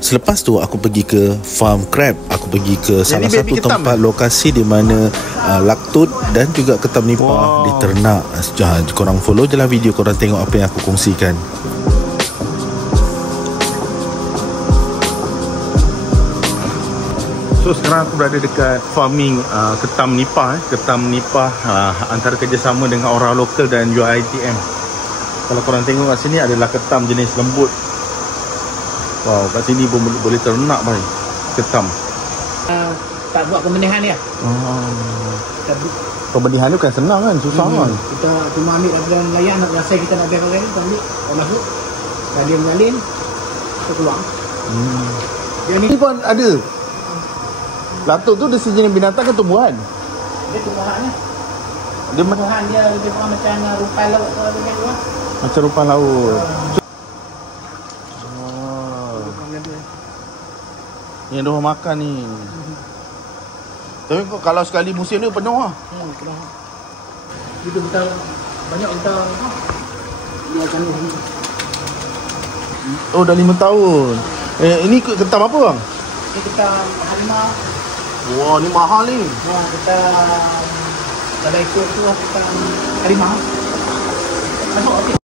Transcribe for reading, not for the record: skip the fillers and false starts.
Selepas tu aku pergi ke farm crab. Aku pergi ke salah satu ketam tempat lokasi di mana laktut dan juga ketam nipah diternak. Korang follow je lah video, korang tengok apa yang aku kongsikan. So sekarang aku berada dekat farming ketam nipah. Ketam nipah antara kerjasama dengan orang lokal dan UiTM. Kalau korang tengok kat sini adalah ketam jenis lembut. Wow, kat sini pun boleh ternak baik ketam. Tak buat pembenihan dia. Pembenihan ni bukan senang kan, susah kan. Kita cuma ambil daripada nelayan, nak rasa kita nak biar orang ni, kita ambil, kita masuk, dia mengalin, kita keluar. Dia ni Ni pun ada. Latuk tu dia sejenis binatang ke tumbuhan? dia tumbuhannya. Dia Tumbuhan dia lebih kurang macam rupai laut atau apa macam tu lah. macam rupa laut. Yang dia orang makan ni. Tapi kalau sekali musim ni penuh lah. Penuh. Itu kita banyak kita jual canggih ni. Oh, dah 5 tahun. Ini ketam apa bang? Ni kita harimau. Wah, ni mahal ni. Kita pada ikut tu kita harimau. Masuk okey.